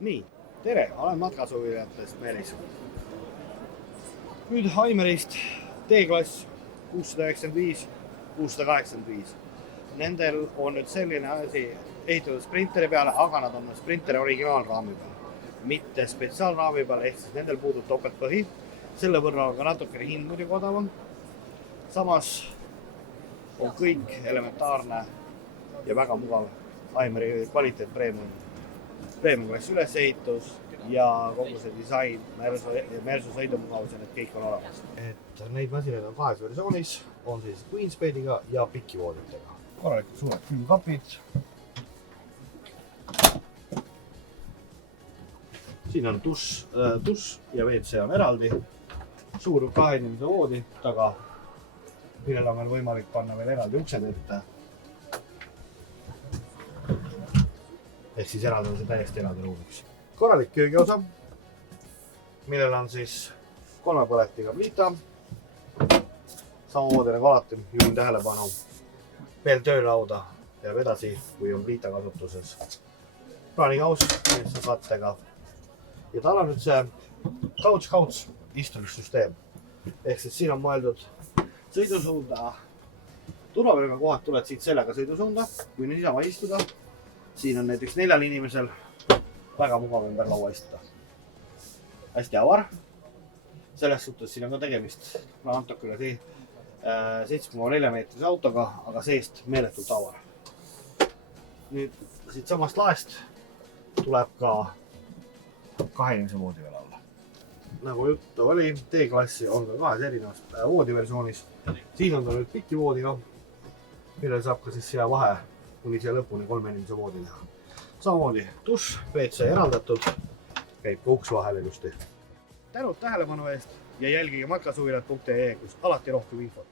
Nii, tere, olen matkasuvilatest Meelis. Nüüd Aimerist D-klass 695, 685. Nendel on nüüd selline asi ehitatud sprinteri peale, aga nad on sprinteri originaalraami peal. Mitte spetsiaalraami peal, ehk siis nendel puudub topeltpõhi. Selle võrra on ka natukene hind muidugi odavam. Samas on kõik elementaarne ja väga mugav Aimeri kvaliteet premium klassi ülesehitus ja kogu see disain, Mersu sõidumugavus ja need kõik on olemas. Et neid masinaid on kahes versioonis, on siis Queensbediga ja pikivooditega. Korralikult suured külmkapid. Siin on dušš ja WC on eraldi. Suur kaheinimese voodi taga, millel on veel võimalik panna veel eraldi uksed ette. Ehk siis eraldi on see täiesti eraldi ruumiks. Korralik köögiosa, millel on siis 3 põletiga pliita. Samamoodi nagu alati juhin tähelepanu. Veel töölauda jääb edasi, kui on pliita kasutuses. Plaanikaus kattega. Ja tal on nüüd see couch istumissüsteem. Ehk siis siin on mõeldud sõidusuunda. Turvaverga kohad tuled siit sellega sõidusuunda, kui niisama istuda. Siin on näiteks 4 inimesel väga mugav ümber laua istuda. Hästi avar. Selles suhtes siin on ka tegemist natuke 7,4 meetrise autoga, aga seest meeletult avar. Nüüd siit samast laest tuleb ka 2 inimese voodi veel alla. Nagu juttu oli, D-klassi on ka 2 erinevas voodiversioonis. Siin on ta nüüd piki voodiga, millel saab ka siis siia vahe kuni siia lõpuni 3 inimese voodi teha. Samamoodi dušš, WC eraldatud, käib ka uks vahel ilusti. Tänud tähelepanu eest ja jälgige matkasuvilat.ee, kus alati rohkem infot.